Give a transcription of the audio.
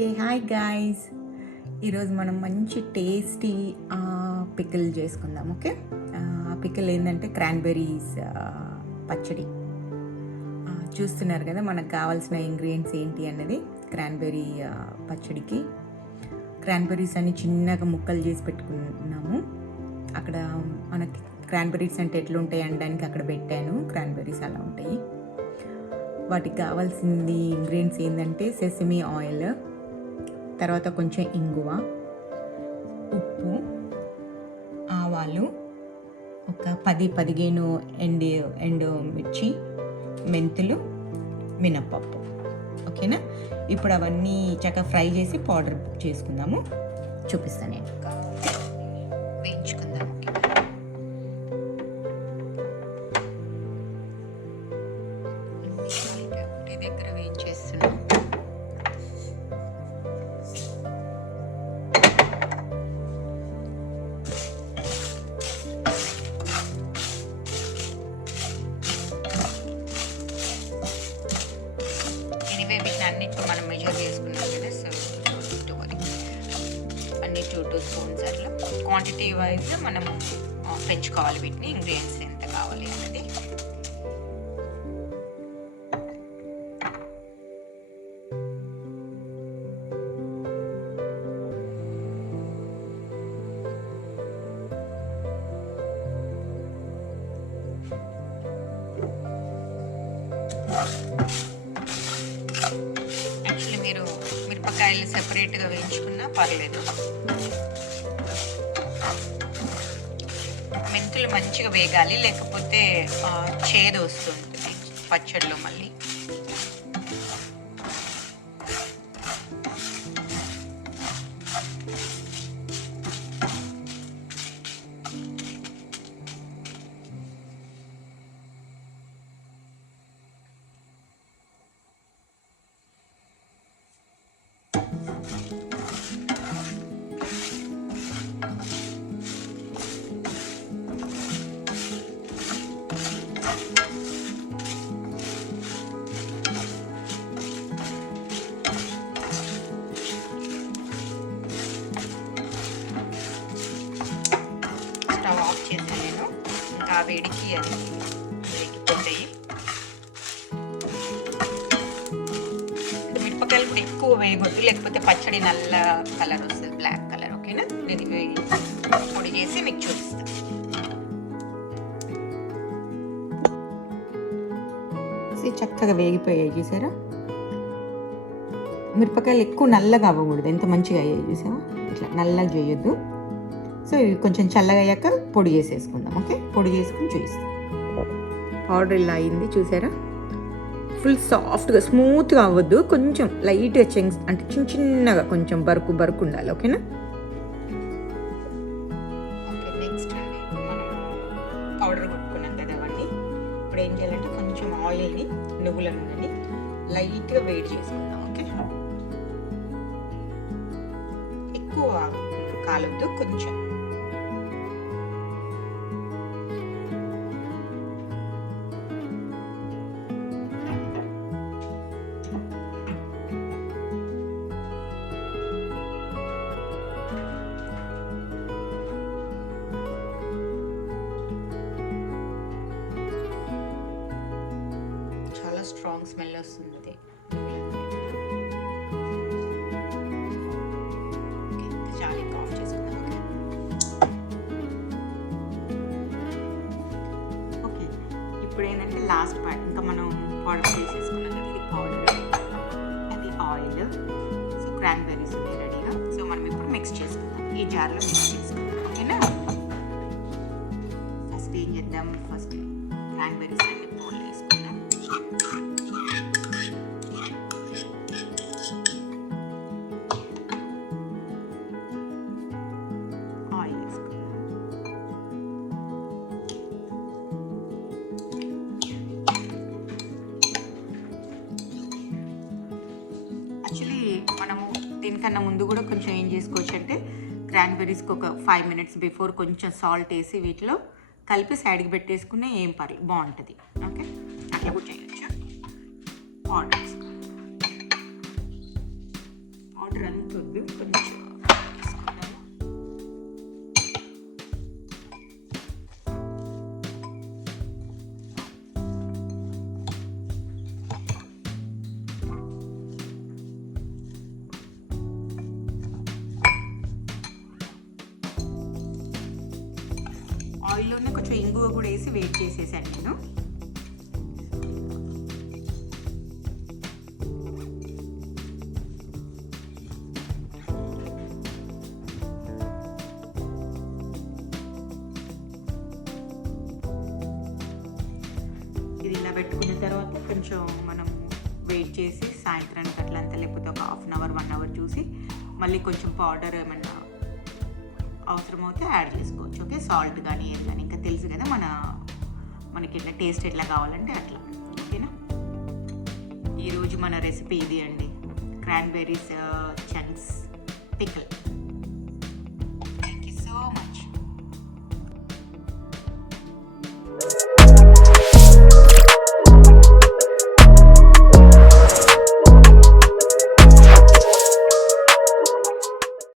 ఏ hi guys, ఈరోజు మనం మంచి టేస్టీ పికిల్ చేసుకుందాం. ఓకే, పికిల్ ఏంటంటే క్రాన్బెర్రీస్ పచ్చడి. చూస్తున్నారు కదా, మనకు కావాల్సిన ఇంగ్రీడియంట్స్ ఏంటి అన్నది. క్రాన్బెర్రీ పచ్చడికి క్రాన్బెర్రీస్ అన్ని చిన్నగా ముక్కలు చేసి పెట్టుకున్నాము. అక్కడ మనకి క్రాన్బెర్రీస్ అంటే ఎట్లుంటాయి అనడానికి అక్కడ పెట్టాను. క్రాన్బెర్రీస్ అలా ఉంటాయి. వాటికి కావాల్సింది ఇంగ్రీడియంట్స్ ఏంటంటే సెసమీ ఆయిల్, తర్వాత కొంచెం ఇంగువ, ఉప్పు, ఆవాలు, ఒక 10-15 ఎండు మిర్చి, మెంతులు, మినప్పప్పు. ఓకేనా? ఇప్పుడు అవన్నీ చక్కగా ఫ్రై చేసి పౌడర్ చేసుకుందాము. చూపిస్తాను నేను. వేయించుకుందాము. ఒకటి దగ్గర వేయించేస్తున్నాము. అన్నిటితో మనం మెజర్ చేసుకున్నాం కదా, సో అన్ని 2 స్పూన్స్ అట్లా క్వాంటిటీ వైజ్ మనము పెంచుకోవాలి వీటిని. ఇంగ్రీడియంట్స్ ఎంత కావాలి అన్నది. మిరపకాయలు సెపరేట్గా వేయించుకున్నా పర్లేదు. మెంతులు మంచిగా వేగాలి, లేకపోతే చేదు వస్తుంది పచ్చడిలో మళ్ళీ. నేను ఇంకా వేడికి అది వేగిపోతాయి. మిరపకాయలు కూడా ఎక్కువ వేయకూడదు, లేకపోతే పచ్చడి నల్ల కలర్ వస్తుంది, బ్లాక్ కలర్. ఓకేనా? నేను పొడి చేసి మీకు చూపిస్తాను. చక్కగా వేగిపోయాయి చూసారా. మిరపకాయలు ఎక్కువ నల్లగా అవ్వకూడదు, ఎంత మంచిగా అయ్యాయి చూసావా. ఇట్లా నల్లగా చేయొద్దు. సో ఇవి కొంచెం చల్లగా అయ్యాక పొడి చేసేసుకుందాం. ఓకే, పొడి చేసుకుని చూపిస్తాం. పౌడర్ ఇలా అయింది చూసారా. ఫుల్ సాఫ్ట్గా స్మూత్గా అవ్వద్దు, కొంచెం లైట్గా అంటే చిన్నగా కొంచెం బరుకు ఉండాలి. ఓకేనా? ఓకే, నెక్స్ట్ మనం పౌడర్ కొట్టుకున్నాం కదా అవన్నీ. ఇప్పుడు ఏం చేయాలంటే కొంచెం ఆయిల్ని, నువ్వుల నూనెని లైట్గా వేడి చేసుకుందాం. ఓకే, ఎక్కువ కాలొద్దు, కొంచెం. చాలా స్ట్రాంగ్ స్మెల్ వస్తుంది. ఇప్పుడు ఏంటంటే లాస్ట్ పార్ట్, ఇంకా మనం పౌడర్ చేసేసుకున్నాం కదా, ఇది పౌడర్, అది ఆయిల్. సో క్రాన్బెర్రీస్ ఉన్నాయి రెడీగా. సో మనం ఇప్పుడు మిక్స్ చేసుకుందాం, ఈ జార్లో మిక్స్ చేసుకుందాం. ఓకేనా? ఫస్ట్ ఏం చేద్దాం, ఫస్ట్ క్రాన్బెర్రీస్ అన్ని పౌడర్ వేసుకుందాం. ఆయిల్ వేసుకుందాం. మనము దీనికన్నా ముందు కూడా కొంచెం ఏం చేసుకోవచ్చు అంటే, క్రాన్బెర్రీస్కి ఒక 5 minutes బిఫోర్ కొంచెం సాల్ట్ వేసి వీటిలో కలిపి సైడ్కి పెట్టేసుకునే ఏం పర్లేదు, బాగుంటుంది. ఓకే, అట్లా కూడా చేయొచ్చు. పౌడర్ వాటర్ అంత వద్దు, కొంచెం తీసుకుందాము. ఆయిల్లోనే కొంచెం ఇంగువ కూడా వేసి వేడి చేసేసాను నేను. ఇది ఇలా పెట్టుకున్న తర్వాత కొంచెం మనం వెయిట్ చేసి సాయంత్రానికి అట్లంతా, లేకపోతే ఒక హాఫ్ అన్ అవర్ 1 అవర్ చూసి మళ్ళీ కొంచెం పౌడర్ ఏమన్నా అవసరమైతే యాడ్ చేసుకోవచ్చు. ఓకే, సాల్ట్ కానీ ఏది కానీ, ఇంకా తెలుసు కదా మనకి ఇట్లా టేస్ట్ ఎట్లా కావాలంటే అట్లా. ఓకేనా, ఈరోజు మన రెసిపీ ఇది అండి, క్రాన్బెర్రీస్ చంక్స్ పికిల్.